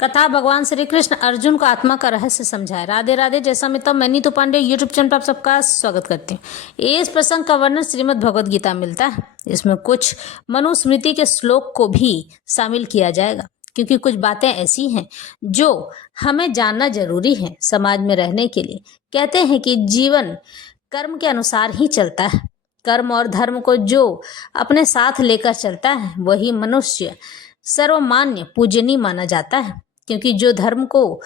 कथा भगवान श्री कृष्ण अर्जुन को आत्मा का रहस्य समझाए। राधे राधे। जैसा मित्रों, मैं नीतू पांडे यूट्यूब चैनल पर आप सबका स्वागत करती हूँ। इस प्रसंग का वर्णन श्रीमद् भगवद गीता मिलता है। इसमें कुछ मनुस्मृति के श्लोक को भी शामिल किया जाएगा, क्योंकि कुछ बातें ऐसी हैं जो हमें जानना जरूरी है समाज में रहने के लिए। कहते हैं कि जीवन कर्म के अनुसार ही चलता है। कर्म और धर्म को जो अपने साथ लेकर चलता है वही मनुष्य सर्वमान्य पूजनीय माना जाता है, क्योंकि जो धर्म को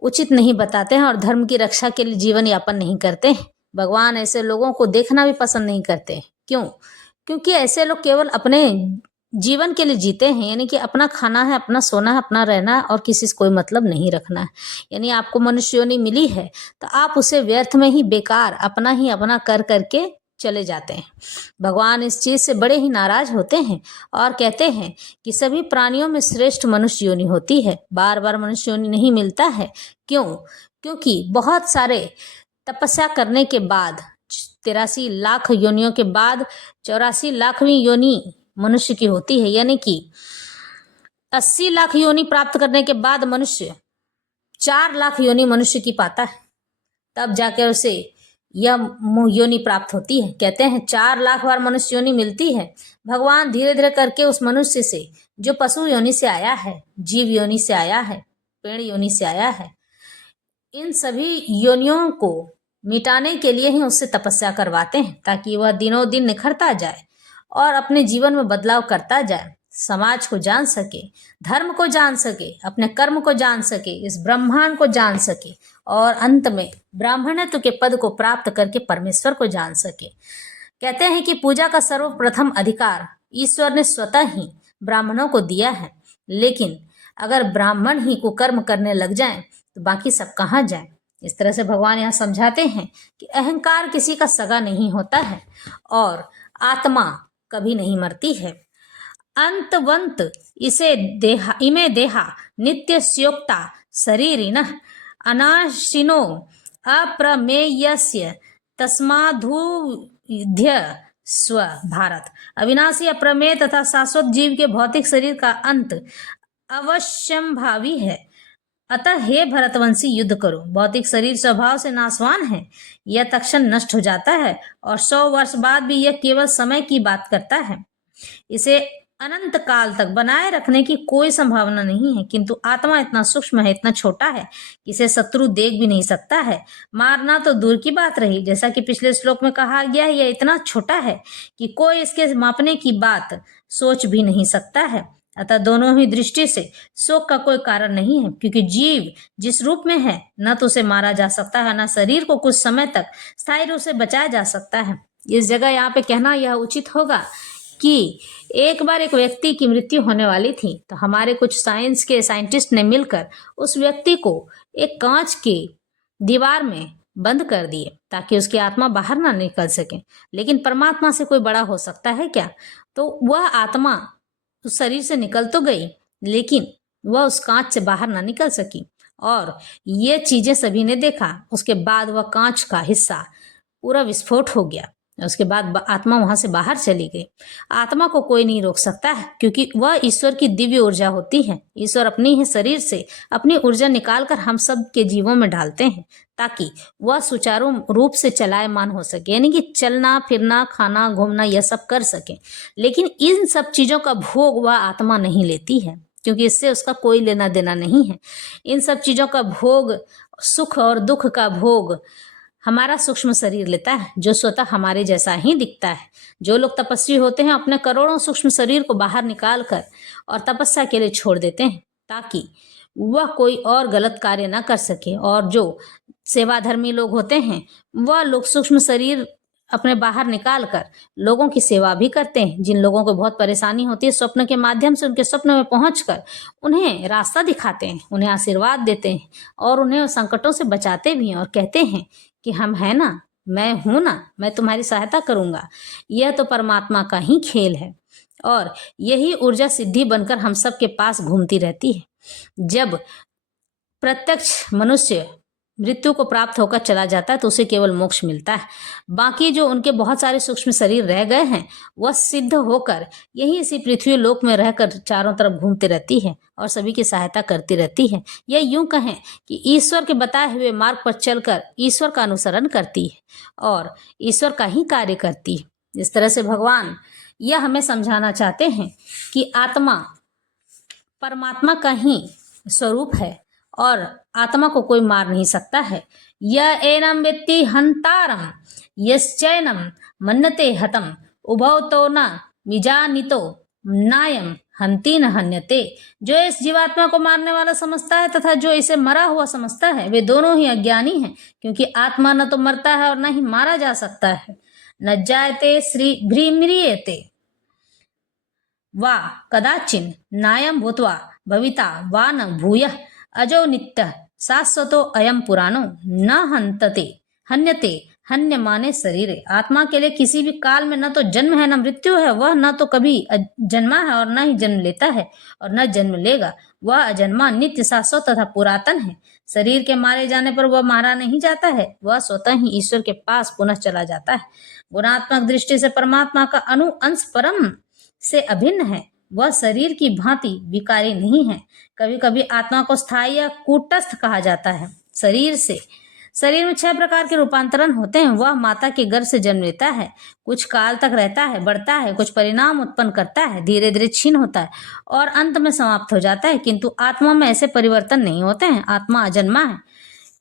उचित नहीं बताते हैं और धर्म की रक्षा के लिए जीवन यापन नहीं करते हैं, भगवान ऐसे लोगों को देखना भी पसंद नहीं करते। क्यों? क्योंकि ऐसे लोग केवल अपने जीवन के लिए जीते हैं, यानी कि अपना खाना है, अपना सोना है, अपना रहना है और किसी से कोई मतलब नहीं रखना है। यानी आपको मनुष्य योनि मिली है तो आप उसे व्यर्थ में ही बेकार अपना कर करके चले जाते हैं। भगवान इस चीज से बड़े ही नाराज होते हैं और कहते हैं कि सभी प्राणियों में श्रेष्ठ मनुष्य योनि होती है, बार बार मनुष्य योनि नहीं मिलता है। क्यों? क्योंकि बहुत सारे तपस्या करने के बाद 83 लाख योनियों के बाद 84 लाखवीं योनि मनुष्य की होती है, यानी कि 80 लाख योनि प्राप्त करने के बाद मनुष्य 4 लाख योनि मनुष्य की पाता है, तब जाकर उसे यह योनि प्राप्त होती है। कहते हैं 4 लाख बार मनुष्य योनि मिलती है। भगवान धीरे धीरे करके उस मनुष्य से जो पशु योनि से आया है, जीव योनि से आया है, पेड़ योनि से आया है, इन सभी योनियों को मिटाने के लिए ही उससे तपस्या करवाते हैं, ताकि वह दिनों दिन निखरता जाए और अपने जीवन में बदलाव करता जाए, समाज को जान सके, धर्म को जान सके, अपने कर्म को जान सके, इस ब्रह्मांड को जान सके और अंत में ब्राह्मणत्व के पद को प्राप्त करके परमेश्वर को जान सके। कहते हैं कि पूजा का सर्वप्रथम अधिकार ईश्वर ने स्वतः ही ब्राह्मणों को दिया है, लेकिन अगर ब्राह्मण ही कुकर्म करने लग जाएं तो बाकी सब कहाँ जाएं। इस तरह से भगवान यहाँ समझाते हैं कि अहंकार किसी का सगा नहीं होता है और आत्मा कभी नहीं मरती है। अंतवंत इमे देहा नित्य स्योक्ता शरीरिणः अनाशिनो अप्रमेयस्य तस्माद्धुध्य स्व। भारत। अविनाशी, अप्रमेय तथा शाश्वत जीव के भौतिक शरीर का अंत अवश्यंभावी है, अतः हे भरतवंशी युद्ध करो। भौतिक शरीर स्वभाव से नाशवान है, यह तत्क्षण नष्ट हो जाता है और 100 वर्ष बाद भी यह केवल समय की बात करता है। इसे अनंत काल तक बनाए रखने की कोई संभावना नहीं है, किंतु आत्मा इतना सूक्ष्म है, इतना छोटा है कि इसे शत्रु देख भी नहीं सकता है। मारना तो दूर की बात रही, जैसा कि पिछले श्लोक में कहा गया है, यह इतना छोटा है कि कोई इसके मापने की बात सोच भी नहीं सकता है। अतः दोनों ही दृष्टि से शोक का कोई कारण नहीं है, क्योंकि जीव जिस रूप में है न तो उसे मारा जा सकता है, न शरीर को कुछ समय तक स्थायी रूप से बचाया जा सकता है। इस जगह यहाँ पे कहना यह उचित होगा कि एक बार एक व्यक्ति की मृत्यु होने वाली थी, तो हमारे कुछ साइंस के साइंटिस्ट ने मिलकर उस व्यक्ति को एक कांच की दीवार में बंद कर दिए ताकि उसकी आत्मा बाहर ना निकल सके। लेकिन परमात्मा से कोई बड़ा हो सकता है क्या? तो वह आत्मा उस शरीर से निकल तो गई, लेकिन वह उस कांच से बाहर ना निकल सकी और ये चीजें सभी ने देखा। उसके बाद वह कांच का हिस्सा पूरा विस्फोट हो गया। उसके बाद आत्मा वहां से बाहर चली गई। आत्मा को कोई नहीं रोक सकता है, क्योंकि वह ईश्वर की दिव्य ऊर्जा होती है। ईश्वर अपनी ही शरीर से अपनी ऊर्जा निकालकर हम सब के जीवों में डालते हैं, ताकि वह सुचारू रूप से चलायमान हो सके, यानी कि चलना फिरना, खाना, घूमना, यह सब कर सके। लेकिन इन सब चीजों का भोग वह आत्मा नहीं लेती है, क्योंकि इससे उसका कोई लेना देना नहीं है। इन सब चीजों का भोग, सुख और दुख का भोग हमारा सूक्ष्म शरीर लेता है, जो स्वतः हमारे जैसा ही दिखता है। जो लोग तपस्वी होते हैं अपने करोड़ों सूक्ष्म शरीर को बाहर निकाल कर और तपस्या के लिए छोड़ देते हैं, ताकि वह कोई और गलत कार्य ना कर सके। और जो सेवाधर्मी लोग होते हैं वह लोग सूक्ष्म शरीर अपने बाहर निकाल कर लोगों की सेवा भी करते हैं। जिन लोगों को बहुत परेशानी होती है, स्वप्न के माध्यम से उनके स्वप्न में पहुंचकर उन्हें रास्ता दिखाते हैं, उन्हें आशीर्वाद देते हैं और उन्हें संकटों से बचाते भी हैं और कहते हैं कि हम है ना, मैं हूं ना, मैं तुम्हारी सहायता करूंगा। यह तो परमात्मा का ही खेल है और यही ऊर्जा सिद्धि बनकर हम सब के पास घूमती रहती है। जब प्रत्यक्ष मनुष्य मृत्यु को प्राप्त होकर चला जाता है तो उसे केवल मोक्ष मिलता है। बाकी जो उनके बहुत सारे सूक्ष्म शरीर रह गए हैं वह सिद्ध होकर यही इसी पृथ्वी लोक में रहकर चारों तरफ घूमती रहती है और सभी की सहायता करती रहती है। यह यूं कहें कि ईश्वर के बताए हुए मार्ग पर चलकर ईश्वर का अनुसरण करती है और ईश्वर का ही कार्य करती है। इस तरह से भगवान यह हमें समझाना चाहते हैं कि आत्मा परमात्मा का ही स्वरूप है और आत्मा को कोई मार नहीं सकता है। यह एनम वेत्ति हंतारम यश्चैनम मन्यते हतम उभौ तो न विजानितो नायम हंति न हन्यते। जो इस जीवात्मा को मारने वाला समझता है तथा जो इसे मरा हुआ समझता है वे दोनों ही अज्ञानी हैं, क्योंकि आत्मा न तो मरता है और न ही मारा जा सकता है। न जायते श्री भ्रीम्रियते वा कदाचिन नायम भूत्वा भविता वा न भूयः अजो नित्यः शाश्वतो अयम पुराणो न हंतते हन्यते हन्य माने शरीरे। आत्मा के लिए किसी भी काल में न तो जन्म है न मृत्यु है। वह न तो कभी जन्मा है और न ही जन्म लेता है और न जन्म लेगा। वह अजन्मा नित्य शाश्वत तथा पुरातन है। शरीर के मारे जाने पर वह मारा नहीं जाता है, वह स्वतः ही ईश्वर के पास पुनः चला जाता है। गुणात्मक दृष्टि से परमात्मा का अणु अंश परम से अभिन्न है। वह शरीर की भांति विकारी नहीं है। कभी कभी आत्मा को स्थायी या कूटस्थ कहा जाता है। शरीर में 6 प्रकार के रूपांतरण होते हैं। वह माता के गर्भ से जन्म लेता है, कुछ काल तक रहता है, बढ़ता है, कुछ परिणाम उत्पन्न करता है, धीरे धीरे क्षीण होता है और अंत में समाप्त हो जाता है। किंतु आत्मा में ऐसे परिवर्तन नहीं होते हैं। आत्मा अजन्मा है,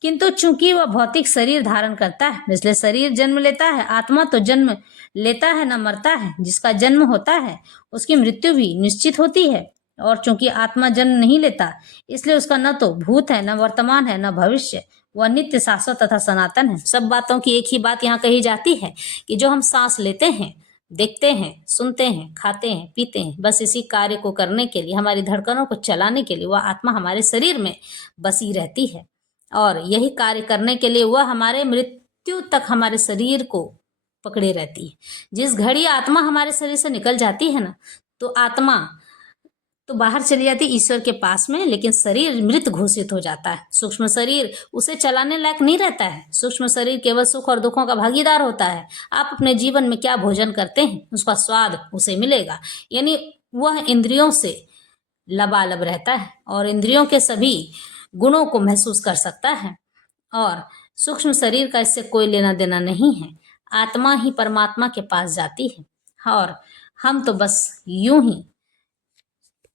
किंतु चूंकि वह भौतिक शरीर धारण करता है इसलिए शरीर जन्म लेता है। आत्मा तो जन्म लेता है न मरता है। जिसका जन्म होता है उसकी मृत्यु भी निश्चित होती है, और चूंकि आत्मा जन्म नहीं लेता इसलिए उसका न तो भूत है, न वर्तमान है, न भविष्य। वह नित्य शाश्वत तथा सनातन है। सब बातों की एक ही बात यहाँ कही जाती है कि जो हम सांस लेते हैं, देखते हैं, सुनते हैं, खाते हैं, पीते हैं, बस इसी कार्य को करने के लिए, हमारी धड़कनों को चलाने के लिए वह आत्मा हमारे शरीर में बसी रहती है और यही कार्य करने के लिए वह हमारे मृत्यु तक हमारे शरीर को पकड़े रहती है। जिस घड़ी आत्मा हमारे शरीर से निकल जाती है ना, तो आत्मा तो बाहर चली जाती ईश्वर के पास में, लेकिन शरीर मृत घोषित हो जाता है। सूक्ष्म शरीर उसे चलाने लायक नहीं रहता है। सूक्ष्म शरीर केवल सुख और दुखों का भागीदार होता है। आप अपने जीवन में क्या भोजन करते हैं उसका स्वाद उसे मिलेगा, यानी वह इंद्रियों से लबालब रहता है और इंद्रियों के सभी गुणों को महसूस कर सकता है और सूक्ष्म शरीर का इससे कोई लेना देना नहीं है। आत्मा ही परमात्मा के पास जाती है और हम तो बस यूं ही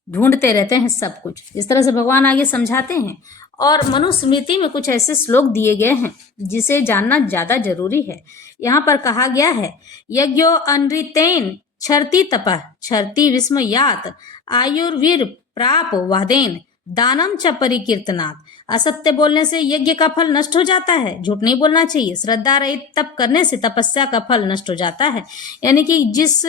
ढूंढते रहते हैं सब कुछ। इस तरह से भगवान आगे समझाते हैं। और मनुस्मृति में कुछ ऐसे श्लोक दिए गए हैं जिसे जानना ज्यादा जरूरी है। यहाँ पर कहा गया है, यज्ञो अनृतेन क्षरति तपः क्षरति विस्मयात आयुर्वीर प्राप वादेन दानम च परिकीर्तनात्। असत्य बोलने से यज्ञ का फल नष्ट हो जाता है। झूठ नहीं बोलना चाहिए। श्रद्धा रहित तप करने से तपस्या का फल नष्ट हो जाता है। यानी कि जिस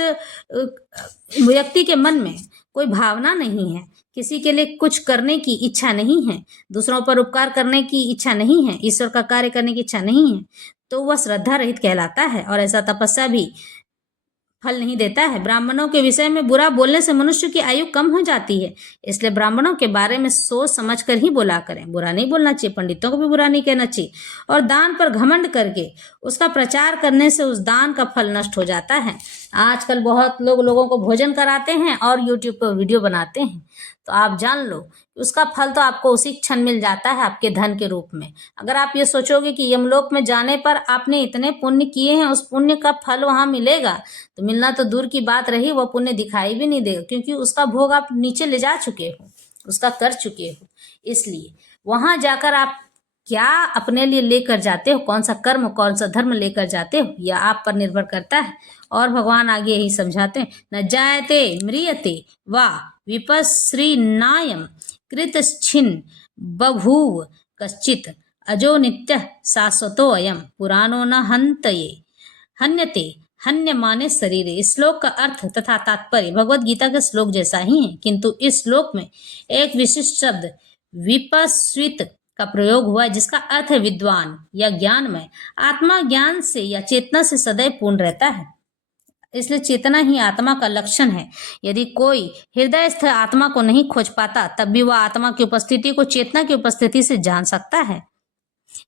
व्यक्ति के मन में कोई भावना नहीं है, किसी के लिए कुछ करने की इच्छा नहीं है, दूसरों पर उपकार करने की इच्छा नहीं है, ईश्वर का कार्य करने की इच्छा नहीं है, तो वह श्रद्धा रहित कहलाता है और ऐसा तपस्या भी फल नहीं देता है। ब्राह्मणों के विषय में बुरा बोलने से मनुष्य की आयु कम हो जाती है। इसलिए ब्राह्मणों के बारे में सोच समझ कर ही बोला करें। बुरा नहीं बोलना चाहिए, पंडितों को भी बुरा नहीं कहना चाहिए। और दान पर घमंड करके उसका प्रचार करने से उस दान का फल नष्ट हो जाता है। आजकल बहुत लोगों को भोजन कराते हैं और यूट्यूब पर वीडियो बनाते हैं, तो आप जान लो उसका फल तो आपको उसी क्षण मिल जाता है आपके धन के रूप में। अगर आप ये सोचोगे कि यमलोक में जाने पर आपने इतने पुण्य किए हैं, उस पुण्य का फल वहां मिलेगा, तो मिलना तो दूर की बात रही, वह पुण्य दिखाई भी नहीं देगा, क्योंकि उसका भोग आप नीचे ले जा चुके हो, उसका कर चुके हो। इसलिए वहां जाकर आप क्या अपने लिए लेकर जाते हो, कौन सा कर्म कौन सा धर्म लेकर जाते हो, यह आप पर निर्भर करता है। और भगवान आगे यही समझाते हैं, न जायते म्रियते वा विपश्रीनायम कृतश्छिन् बभूव कश्चित अजो नित्यः शाश्वतो अयम पुराणो न हन्तये हन्यते हन्य माने शरीरे। इस श्लोक का अर्थ तथा तात्पर्य भगवत गीता के श्लोक जैसा ही है, किंतु इस श्लोक में एक विशिष्ट शब्द विपस्वित का प्रयोग हुआ है, जिसका अर्थ है विद्वान या ज्ञानमय। आत्मा ज्ञान से या चेतना से सदैव पूर्ण रहता है, इसलिए चेतना ही आत्मा का लक्षण है। यदि कोई हृदयस्थ आत्मा को नहीं खोज पाता, तब भी वह आत्मा की उपस्थिति को चेतना की उपस्थिति से जान सकता है।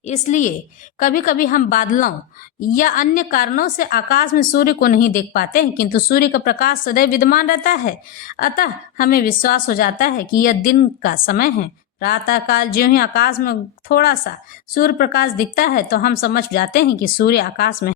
इसलिए कभी कभी हम बादलों या अन्य कारणों से आकाश में सूर्य को नहीं देख पाते हैं, किंतु सूर्य का प्रकाश सदैव विद्यमान रहता है। अतः हमें विश्वास हो जाता है कि यह दिन का समय है। प्रातःकाल ज्यों ही आकाश में थोड़ा सा सूर्य प्रकाश दिखता है तो हम समझ जाते हैं कि सूर्य आकाश में